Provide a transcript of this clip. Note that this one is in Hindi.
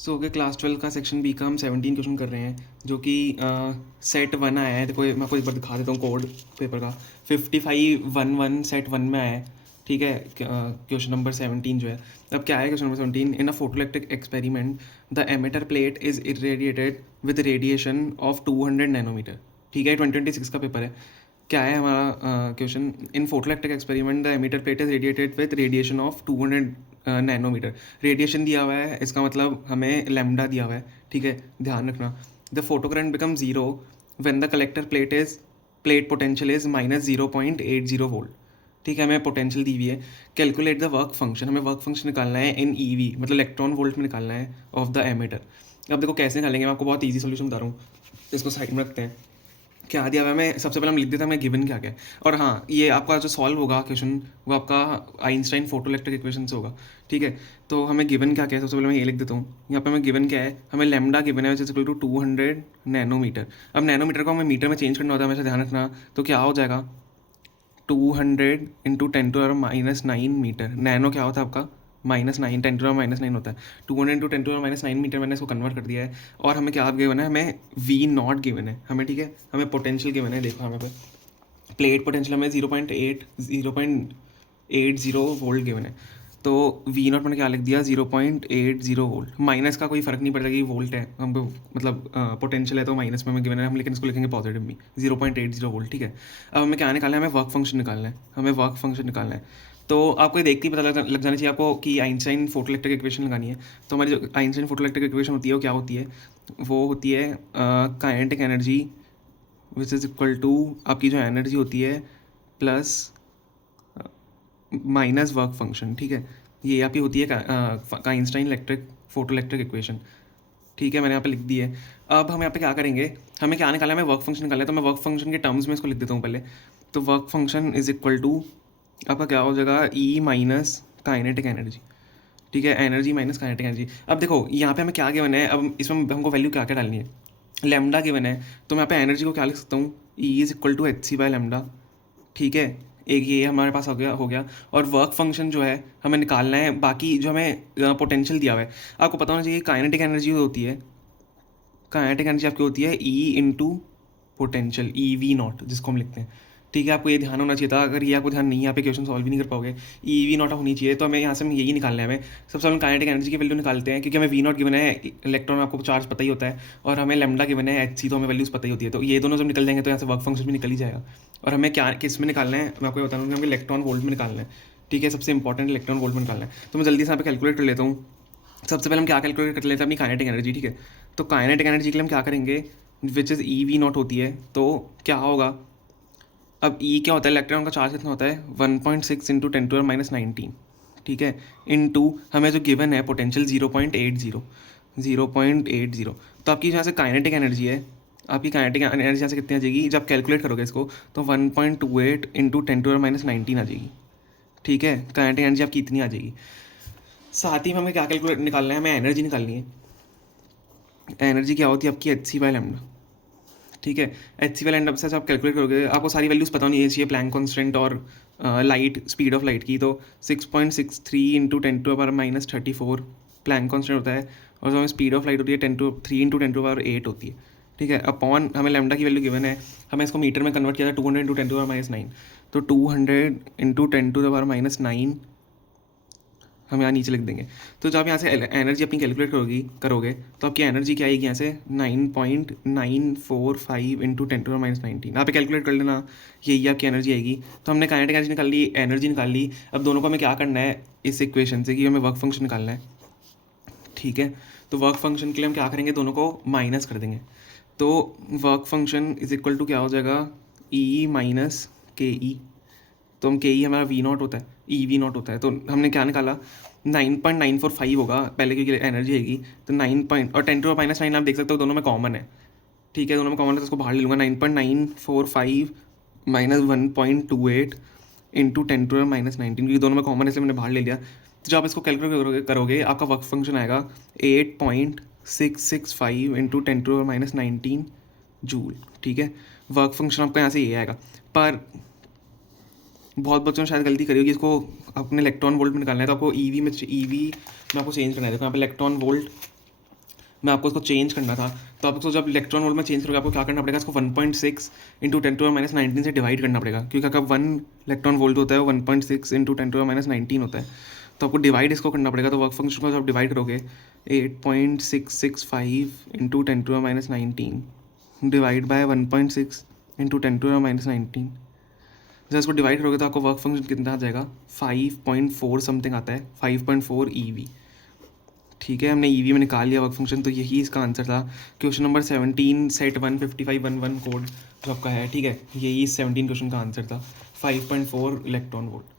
सो के क्लास 12 का सेक्शन बी का हम 17 क्वेश्चन कर रहे हैं, जो कि सेट 1 आया है। देखो मैं आपको एक बार दिखा देता हूँ कोड पेपर का। 5511 सेट 1 में आया है, ठीक है। क्वेश्चन नंबर 17 जो है, अब क्या है question number 17? In a photoelectric experiment the emitter plate is irradiated with radiation of 200 nanometre. ठीक है, 2026 का पेपर है। क्या है हमारा question? In photoelectric experiment the emitter plate is radiated with radiation of 200 nanometre. Radiation दिया हुआ है, इसका मतलब हमें लैम्डा दिया हुआ है, ठीक है, ध्यान रखना। The photocurrent become zero when the collector plate potential is -0.80 volt. ठीक है, हमें पोटेंशियल दी हुई है। कैलकुलेट द वर्क फंक्शन, हमें वर्क फंक्शन निकालना है इन ईवी, मतलब इलेक्ट्रॉन वोल्ट में निकालना है, ऑफ द एमिटर। अब देखो कैसे निकालेंगे, मैं आपको बहुत ईजी सोल्यूशन बता रहा हूँ। इसको साइड में रखते हैं। क्या दिया हुआ है, मैं सबसे पहले हम लिख देते हैं हमें गिवन क्या क्या है। और हाँ, ये आपका जो सॉल्व होगा क्वेश्चन, वो आपका आइंस्टाइन फोटोइलेक्ट्रिक इक्वेशन से होगा, ठीक है। तो हमें गिवन क्या क्या है, सबसे पहले मैं ये लिख देता हूँ। यहाँ पे हमें गिवन क्या है, हमें लैम्डा गिवन है, which is equal to 200 nanometre. अब नैनोमीटर को हमें मीटर में चेंज करना होता है, हमेशा ध्यान रखना। तो क्या हो जाएगा, 200 इंटू 10⁻⁹ मीटर। नैनो क्या होता है आपका -9, 10⁻⁹ होता है। 200 इंटू 10⁻⁹ मीटर मैंने इसको कन्वर्ट कर दिया है। और हमें क्या गिवन है, हमें V0 गिवन है हमें, ठीक है। हमें पोटेंशियल गिवन है, देखो हमें पे प्लेट पोटेंशियल हमें 0.80 वोल्ट गिवन है। तो V0 मैंने क्या लिख दिया, 0.80 वोल्ट। माइनस का कोई फ़र्क नहीं पड़ता कि वोल्ट है, हमको मतलब पोटेंशियल है तो माइनस में हमें गिवन है, हम लेकिन इसको लिखेंगे पॉजिटिव में, 0.80 वोल्ट, ठीक है। अब हमें क्या निकालना है, हमें वर्क फंक्शन निकालना है, हमें वर्क फंक्शन निकालना है। तो आपको ये देखते ही पता लग जाना चाहिए आपको कि आइंस्टाइन फोटोइलेक्ट्रिक इक्वेशन लगानी है। तो हमारी जो आइंस्टाइन फोटोइलेक्ट्रिक इक्वेशन होती है वो क्या होती है, वो होती है kinetic energy which is equal to आपकी जो एनर्जी होती है प्लस माइनस वर्क फंक्शन, ठीक है। ये आपकी होती है आइंस्टाइन इलेक्ट्रिक फोटोइलेक्ट्रिक इक्वेशन, ठीक है। मैंने यहाँ पे लिख दी है। अब हम यहाँ पे क्या करेंगे, हमें क्या निकाला है, हमें वर्क फंक्शन निकाला है। तो मैं वर्क फंक्शन के टर्म्स में इसको लिख देता हूँ पहले। तो work function is equal to आपका क्या हो जाएगा, ई माइनस काइनेटिक एनर्जी, ठीक है। Energy minus kinetic energy. अब देखो यहाँ पे हमें क्या गिवन है, अब इसमें हमको वैल्यू क्या क्या डालनी है। लेमडा गिवन है, तो मैं यहाँ पे एनर्जी को क्या लिख सकता हूँ, E is equal to HC/λ, ठीक है। एक ये हमारे पास हो गया। और वर्क फंक्शन जो है हमें निकालना है, बाकी जो हमें पोटेंशियल दिया हुआ है। आपको पता होना चाहिए काइनेटिक एनर्जी होती है, काइनेटिक एनर्जी आपकी होती है ई इंटू पोटेंशियल, EV0 जिसको हम लिखते हैं, ठीक है। आपको ये ध्यान होना चाहिए था, अगर ये आपको ध्यान नहीं है, आप क्वेश्चन सॉल्व भी नहीं कर पाओगे। EV0 होनी चाहिए, तो हमें यहाँ से हम यही निकालना है। हमें सबसे पहले काइनेटिक एनर्जी की वैल्यू निकालते हैं, क्योंकि हमें V0 गिवन है, इलेक्ट्रॉन आपको चार्ज पता ही होता है, और हमें लैम्डा गिवन है HC, तो हमें वैल्यूज़ पता ही होती है। तो ये दोनों जब निकल जाएंगे तो यहाँ से वर्क फंक्शन भी निकल ही जाएगा। और हमें क्या किस में निकालना है, मैं आपको बता रहा हूँ, हमें इलेक्ट्रॉन वोल्ट में निकालना है, ठीक है। सबसे इंपॉर्टेंट इलेक्ट्रॉन वोल्ट में निकालना है। तो मैं जल्दी से यहाँ पे कैलकुलेट कर लेता हूँ। सबसे पहले हम क्या कैलकुलेट कर लेते हैं, अपनी काइनेटिक एनर्जी, ठीक है। तो काइनेटिक एनर्जी के लिए हम क्या करेंगे, विच इज़ EV0 होती है। तो क्या होगा, अब E क्या होता है, इलेक्ट्रॉन का चार्ज कितना होता है, 1.6 इंटू 10⁻⁹, ठीक है। इनटू हमें जो गिवन है पोटेंशियल 0.80। तो आपकी जहाँ से काइनेटिक एनर्जी है, आपकी काइनेटिक एनर्जी यहाँ से कितनी आ जाएगी, जब कैलकुलेट करोगे इसको, तो 1.28 इंटू 10⁻⁹ आ जाएगी, ठीक है। काइनेटिक एनर्जी आपकी इतनी आ जाएगी। साथ ही में हमें क्या कैलकुलेट निकालना है, हमें एनर्जी निकालनी है। एनर्जी क्या होती है आपकी HC/λ, ठीक है। HC/λ से आप कैलकुलेट करोगे, आपको सारी वैल्यूज़ पता नहीं चाहिए, प्लैंक कांस्टेंट और लाइट स्पीड ऑफ लाइट की। तो 6.63 इंटू 10⁻⁻34 प्लैंक कांस्टेंट होता है, और जो हमें स्पीड ऑफ लाइट होती है 3 इंटू 10⁻8 होती है, ठीक है। अपॉन हमें लैम्डा की वैल्यू गिवन है, हमें इसको मीटर में कन्वर्ट किया था, 200 इंटू 10⁻⁹। तो 200 इंटू 10⁻⁹ हम यहाँ नीचे लिख देंगे। तो जब यहाँ से एनर्जी अपनी कैलकुलेट करोगे तो आपकी एनर्जी क्या आएगी, यहाँ से 9.945 इंटू 10⁻⁻19। यहाँ पे कैलकुलेट कर लेना, यही आपकी एनर्जी आएगी। तो हमने काइनेटिक एनर्जी निकाल ली, एनर्जी निकाल ली। अब दोनों को हमें क्या करना है इस इक्वेशन से, कि हमें वर्क फंक्शन निकालना है, ठीक है। तो वर्क फंक्शन के लिए हम क्या करेंगे, दोनों को माइनस कर देंगे। तो work function is equal to क्या हो जाएगा, ई माइनस KE। तो हम KE हमारा V0 होता है, EV0 होता है। तो हमने क्या निकाला, 9.945 होगा पहले, क्योंकि एनर्जी आएगी। तो 9 पॉइंट और 10⁻⁹ आप देख सकते हो दोनों में कॉमन है, ठीक है। दोनों में कॉमन है, तो उसको बाहर ले लूँगा। 9.945 माइनस 1.28 इंटू 10⁻⁹, क्योंकि दोनों में कॉमन है इसलिए मैंने बाहर ले लिया। तो जब आप इसको कैलकुलेट करोगे आपका वर्क फंक्शन आएगा 8.665 इंटू 10⁻⁹ जूल, ठीक है। वर्क फंक्शन आपका यहाँ से ये आएगा। पर बहुत बच्चों ने शायद गलती करी होगी, इसको अपने इलेक्ट्रॉन वोल्ट में निकालना है। तो आपको EV में आपको चेंज करना है। देखो यहाँ पे इलेक्ट्रॉन वोल्ट मैं आपको उसको चेंज करना था, तो आपको जब इलेक्ट्रॉन वोल्ट में चेंज करोगे आपको क्या करना पड़ेगा, इसको 1.6 इंटू 10⁻19 से डिवाइड करना पड़ेगा, क्योंकि अगर 1 इलेक्ट्रॉन वोल्ट होता है वो 1.6 इंटू 10⁻19 होता है, तो आपको डिवाइड इसको करना पड़ेगा। तो वर्क फंक्शन को जब डिवाइड करोगे 8.665 इंटू 10⁻19 डिवाइड बाय 1.6 इंटू 10⁻19, जब इसको डिवाइड करोगे तो आपको वर्क फंक्शन कितना आ जाएगा, 5.4 समथिंग आता है, 5.4 EV। ठीक है, हमने EV में निकाल लिया वर्क फंक्शन, तो यही इसका आंसर था। क्वेश्चन नंबर 17 सेट 15511 कोड जो आपका है, ठीक है, यही 17 क्वेश्चन का आंसर था, 5.4 इलेक्ट्रॉन वोल्ट।